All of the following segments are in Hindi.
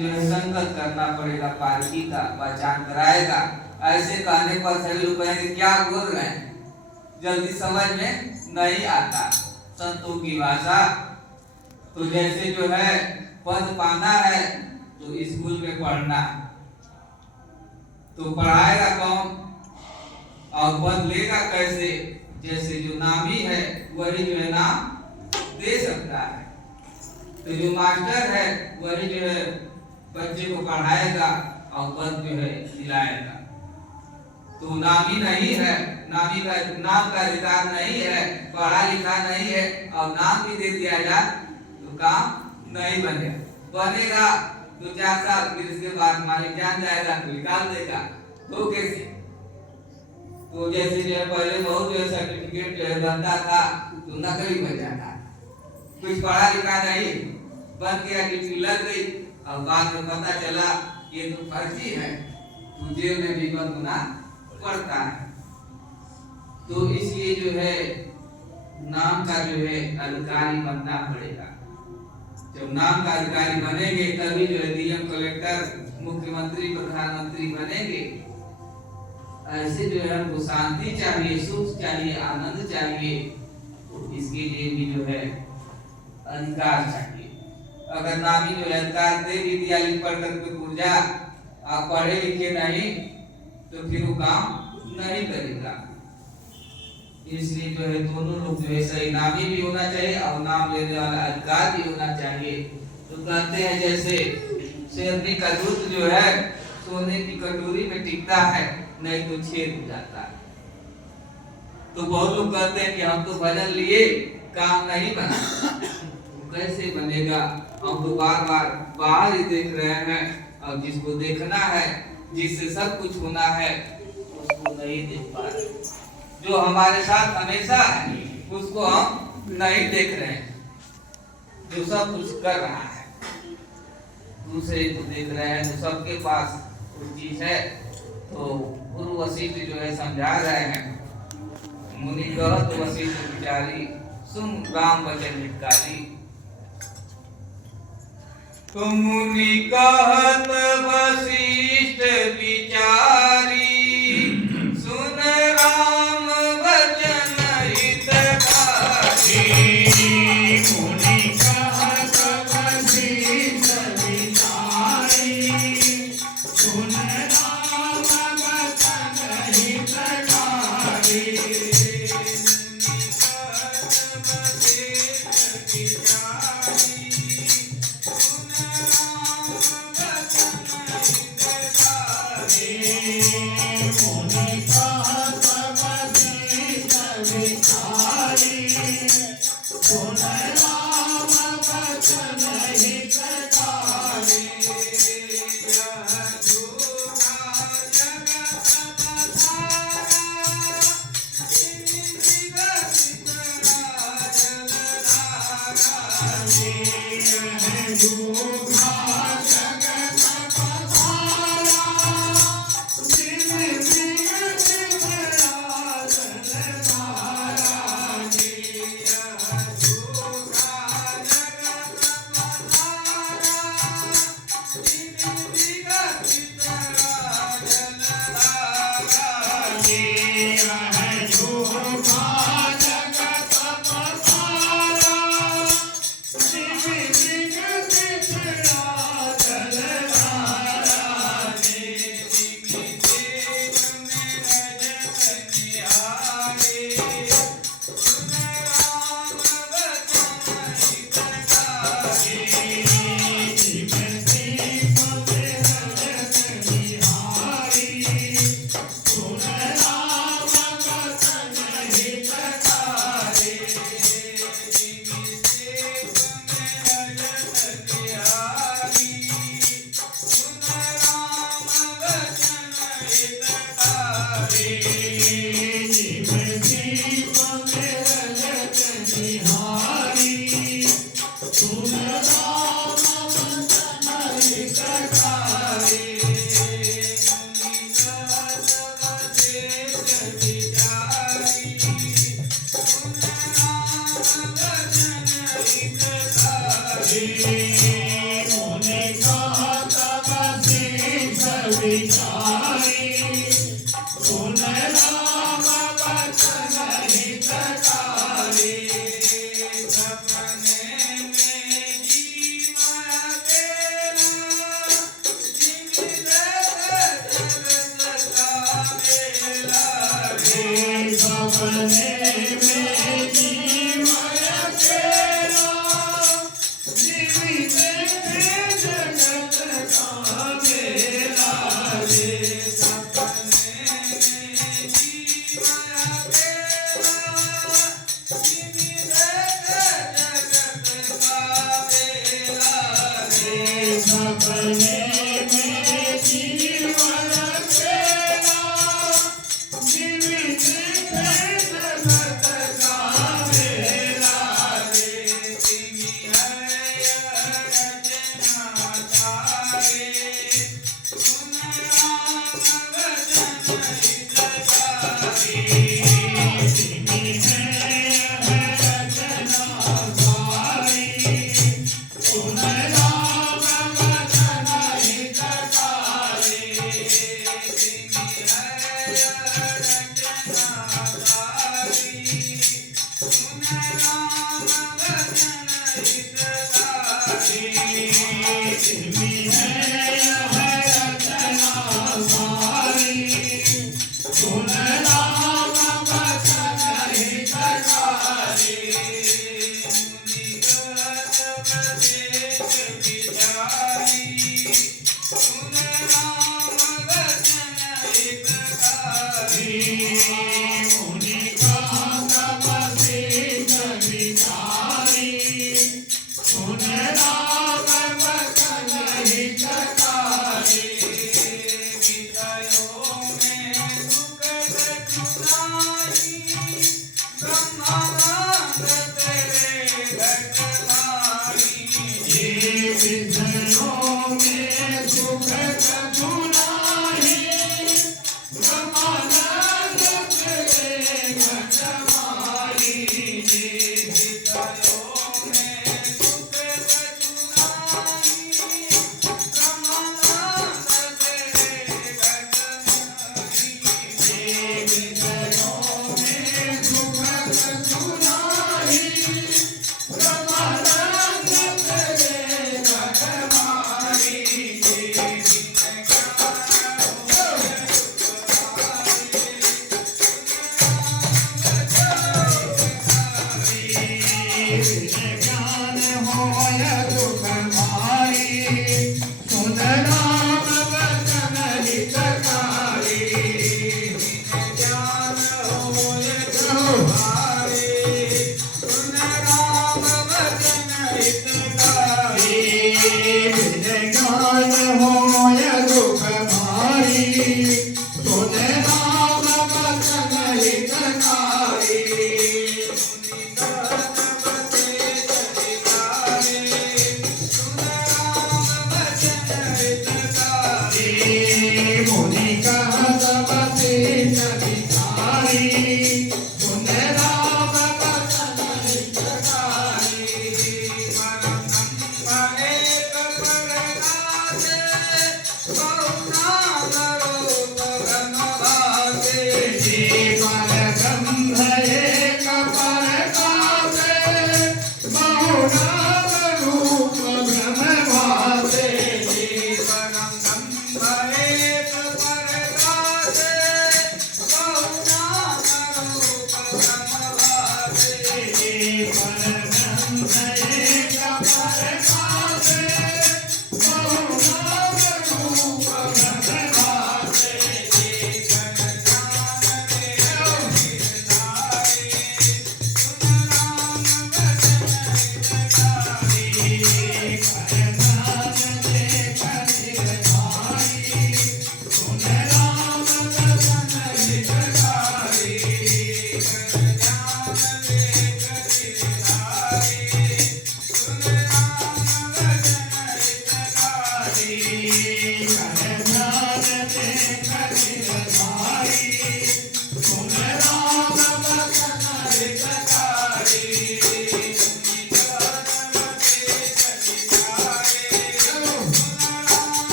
संगत करना पड़ेगा, पालकी का पहचान कराएगा। ऐसे कहने पर सभी लोग कहेंगे क्या बोल रहे हैं, जल्दी समझ में नहीं आता संतों की भाषा। तो जैसे जो है पद पाना है तो स्कूल में पढ़ना, तो पढ़ाएगा कौन और पद लेगा कैसे? जैसे जो नामी है वही जो है नाम दे सकता है, तो जो मास्टर है वही जो है बच्चे को पढ़ाएगा और पद जो है दिलाएगा। तो नामी नहीं है, नामी का नाम का अधिकार नहीं है, पढ़ा लिखा नहीं है और नाम भी दे दिया जाए तो काम नहीं बनेगा। 2-4 साल फिर इसके बाद मालिक जान जाएगा तो निकाल देगा। तो कैसे? तो जैसे जो है पहले बहुत जो सर्टिफिकेट जो है बनता था तो नकली बन जाता, कुछ पढ़ा लिखा नहीं, बन गया, ड्यूटी लग गई और बाद में पता चला ये तो फर्जी है, तो जेल में भी बंद होना पड़ता है। तो इसलिए जो है नाम का जो है अधिकारी बनना पड़ेगा। जब नाम का अधिकारी बनेंगे तभी जो है डीएम, कलेक्टर, मुख्यमंत्री, प्रधानमंत्री बनेंगे। ऐसे जो है हमको शांति चाहिए, सुख चाहिए, आनंद चाहिए, तो इसके लिए भी जो है अधिकार चाहिए। अगर नामी जो है अधिकार दे भी दिया लिख पढ़ करके पूजा, आप पढ़े लिखे नहीं तो फिर वो काम नहीं करेगा। इसलिए जो है दोनों लोग जो है सही नामी भी होना चाहिए और नाम लेने वाला अधिकार भी होना चाहिए। तो कहते हैं जैसे शेरनी का दूध जो है सोने की कटोरी में टिकता है, नहीं तो छेद हो जाता है। तो बहुत लोग कहते हैं कि हम तो भजन लिए काम नहीं बना, तो कैसे बनेगा? हम तो बार बार बाहर ही देख रहे हैं और जिसको देखना है, जिससे सब कुछ होना है, उसको नहीं देख पा रहे। जो हमारे साथ हमेशा है उसको हम नहीं देख रहे हैं, जो सब कुछ कर रहा है दूसरे को देख रहे हैं। तो सबके पास कुछ चीज है। तो गुरु वशिष्ठ जो है समझा रहे हैं, मुनि कहत वशिष्ठ विचारी, सुन राम वचन हितकारी। तो मुनि कहत वशिष्ठ विचारी, सुन राम वचन हितकारी। मुनि कहत वशिष्ठ विचारी, सुन राम वचन हितकारी। Hey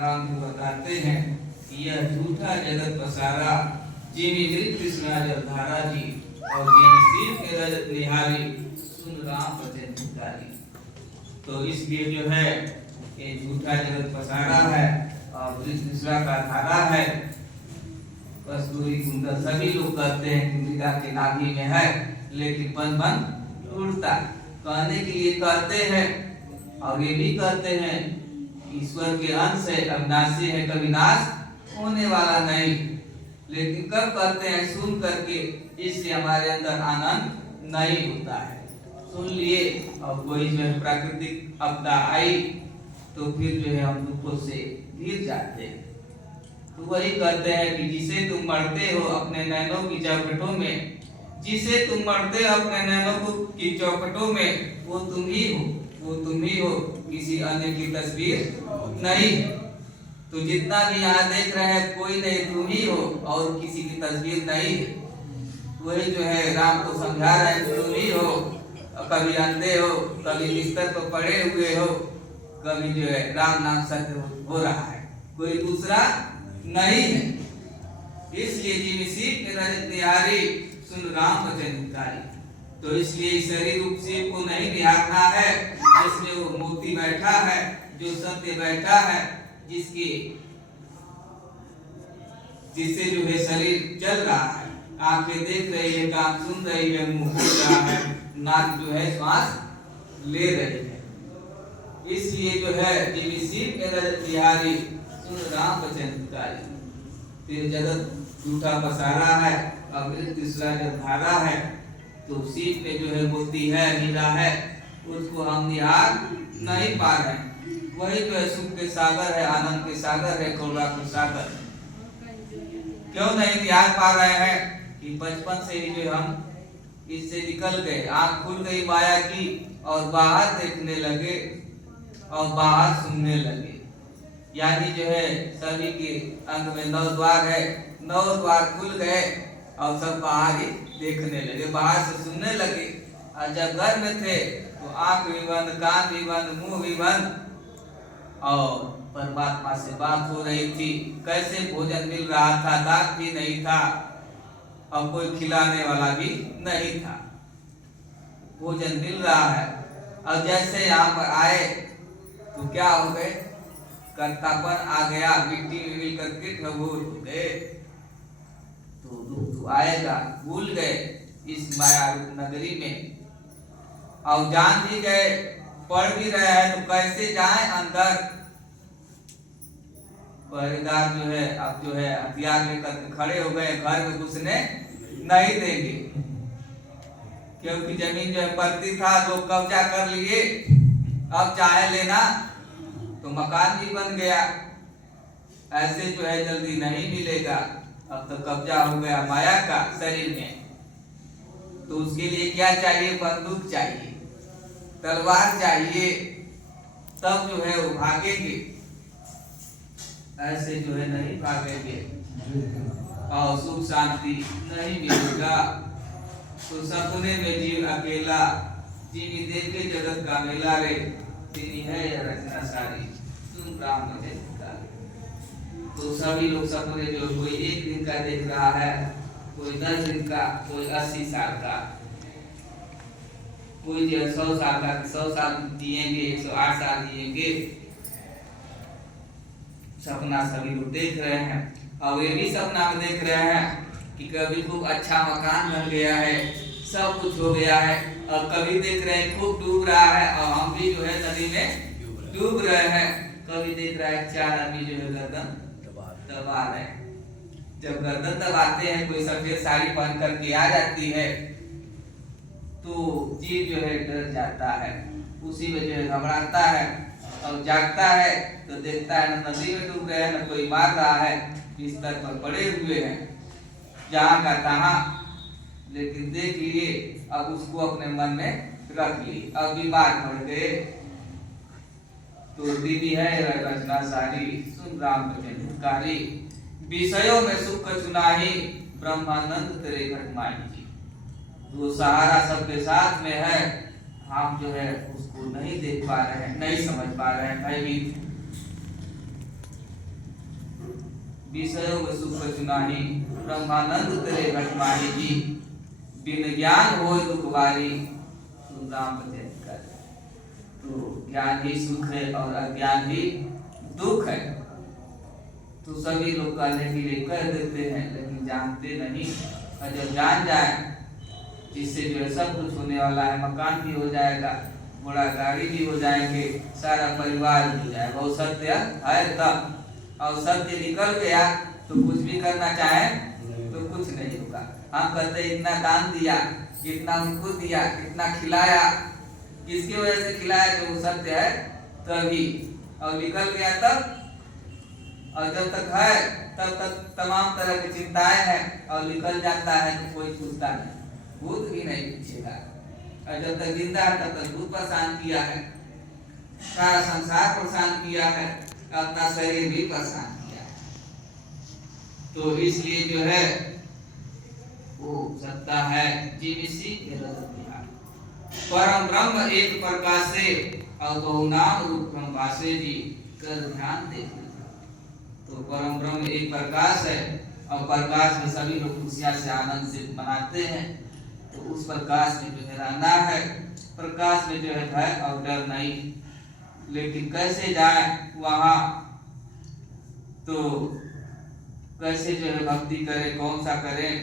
राम को बताते हैं कि यह झूठा जगत पसारा जिमि मृत्यु जलधारा जी और जिन शिव के रजत निहारी सुन राम बचन हितकारी। तो इसलिए जो है ये झूठा जगत पसारा है और दूसरा का धारा है। कस्तूरी कुंडल सभी लोग कहते हैं कि मृगा के नाभि में है, लेकिन बन बन उड़ता कहने के लिए कहते हैं। और ये भी कहते हैं ईश्वर के अंश है, अविनाशी है, कभी नाश होने वाला नहीं। लेकिन कब कहते हैं सुन करके, इससे हमारे अंदर आनंद नहीं होता है। सुन लिए और कोई जो है प्राकृतिक आपदा आई तो फिर जो है हम दुखों से घिर जाते हैं। तो वही कहते हैं कि जिसे तुम मरते हो अपने नैनों की चौखटों में, जिसे तुम मरते हो अपने नैनों की चौखटों में, वो तुम ही हो, वो तुम ही हो, किसी अन्य की तस्वीर नहीं। तो जितना भी यहाँ देख रहे हैं कोई नहीं, तुम ही हो और किसी की तस्वीर नहीं है। वही जो है राम को समझा रहे हैं तुम ही हो। कभी अंधे हो, कभी बिस्तर पर पड़े हुए हो, कभी जो है राम नाम सत्य हो रहा है, कोई दूसरा नहीं है। इसलिए जिन शिव के रजत निहारी सुन राम बचन हितकारी। तो इसलिए शरीर रूप शिव को नहीं निहारना है, जिसमें वो मोती बैठा है, जो सत्य बैठा है, जिससे जो है शरीर चल रहा है, आंखें देख रही है, कान सुन रही है, मुंह बोल रहा है, नाक जो है श्वास ले रही है। इसलिए जो है जिन शिव के रजत निहारी सुन राम बचन हितकारी। फिर जगत झूठा पसारा है, अमृत तीसरा जब धारा है, तो शिव पे जो है मोती है, हीरा है, उसको हम निहार नहीं पा रहे हैं। वही जो है सुख के सागर है, आनंद के सागर है, करुणा के सागर। क्यों नहीं निहार पा रहे हैं? कि बचपन से ही जो हम इससे निकल गए, आँख खुल गई माया की और बाहर देखने लगे और बाहर सुनने लगे। यानी जो है सभी के अंग में 9 द्वार है, 9 द्वार खुल गए और सब बाहर ही देखने लगे, बाहर से सुनने लगे। और जब घर में थे तो आंख भी बंद, कान भी बंद, मुंह भी बंद, और परमात्मा से बात हो रही थी। कैसे भोजन मिल रहा था, दांत भी नहीं था और कोई खिलाने वाला भी नहीं था, भोजन मिल रहा है। और जैसे यहाँ पर आए तो क्या हो गए, कर्तापन आ गया, मिट्टी में मिल करके ठगोर हो गए। तो दुख तो आएगा, भूल गए इस माया रूप नगरी में, और जान भी गए, पढ़ भी रहे हैं तो कैसे जाएं अंदर। पहरेदार जो है अब जो है हथियार लेकर खड़े हो गए, घर में घुसने नहीं देंगे, क्योंकि जमीन जो है पड़ती था, लोग कब्जा कर लिए। अब चाहे लेना तो मकान भी बन गया, ऐसे जो है जल्दी नहीं मिलेगा। अब तो कब्जा हो गया माया का शरीर में। तो उसके लिए क्या चाहिए? बंदूक चाहिए, तलवार चाहिए, तब जो है वो भागेंगे, ऐसे जो है नहीं भागेंगे और सुख शांति नहीं मिलेगा। तो सपने में जीव अकेला, जीवी देख के जगत का मेला रे, तेरी है यह रचना सारी, सुन राम बचन हितकारी। तो सभी लोग सपने जो कोई 1 दिन का देख रहा है, कोई 10 दिन का, कोई 80 साल का, कोई जो 100 साल का, 100 साल जिएंगे, 108 साल जिएंगे। सपना सभी लोग देख रहे हैं। और ये भी सपना में देख रहे हैं कि कभी खूब अच्छा मकान बन गया है, सब कुछ हो गया है, और कभी देख रहे हैं खूब डूब रहा है और हम भी जो है नदी में डूब रहे हैं। कभी देख रहा है 4 आदमी जो है गर्दन दबा रहे हैं। जब गर्दन दबाते हैं, कोई सफेद साड़ी पहन करके आ जाती है, तो जीव जो है डर जाता है, उसी में जो है घबराता है और जागता है तो देखता है न नदी में डूब रहे हैं, न कोई मार रहा है, बिस्तर पर पड़े हुए हैं जहाँ का तहाँ। लेकिन देख लिए, अब उसको अपने मन में रख लिए, अब बीमार पड़ गए। तो दीदी है रचना सारी, सुन राम बचन हितकारी। विषयों में सुख चुनाही, ब्रह्मानंद तेरे घट माही जी। वो सहारा सबके साथ में है, हम जो है उसको नहीं देख पा रहे हैं, नहीं समझ पा रहे हैं, भयभीत। विषयों में सुख चुनाही, ब्रह्मानंद तेरे घट माही जी। बिन ज्ञान हो दुख बारी, सुन राम भजन कर। तो ज्ञान ही सुख है और अज्ञान ही दुख है। तो सभी लोग कहने के लिए कह देते हैं, लेकिन जानते नहीं। और जब जान जाए, जिससे जो है सब कुछ होने वाला है, मकान भी हो जाएगा, घोड़ा गाड़ी भी हो जाएंगे, सारा परिवार भी हो जाएगा, वो सत्य है तब। और सत्य निकल गया तो कुछ भी करना चाहे तो कुछ नहीं होगा। हम कहते इतना दान दिया, इतना उनको दिया, इतना खिलाया, किसकी वजह से खिलाया? जो वो सत्य है तभी। और निकल गया तब, और जब तक है तब तक तमाम तरह की चिंताएं हैं, और निकल जाता है तो कोई पूछता नहीं, भूत भी नहीं पूछेगा। और जब तक जिंदा है तब तक भूत परेशान किया है, सारा संसार परेशान किया है, अपना शरीर भी परेशान किया है। तो इसलिए जो है वो सत्ता है जीविसी के रजत परम ब्रह्म एक प्रकाश से, और बहु नाम रूप ब्रह्म भाषे जी कर ध्यान दे। तो परम ब्रह्म एक प्रकाश है, और प्रकाश में सभी लोग खुशियां से आनंद से मनाते हैं। तो उस प्रकाश में जो है रहना है, प्रकाश में जो है भय और डर नहीं। लेकिन कैसे जाए वहां? तो कैसे जो है भक्ति करें, कौन सा करें?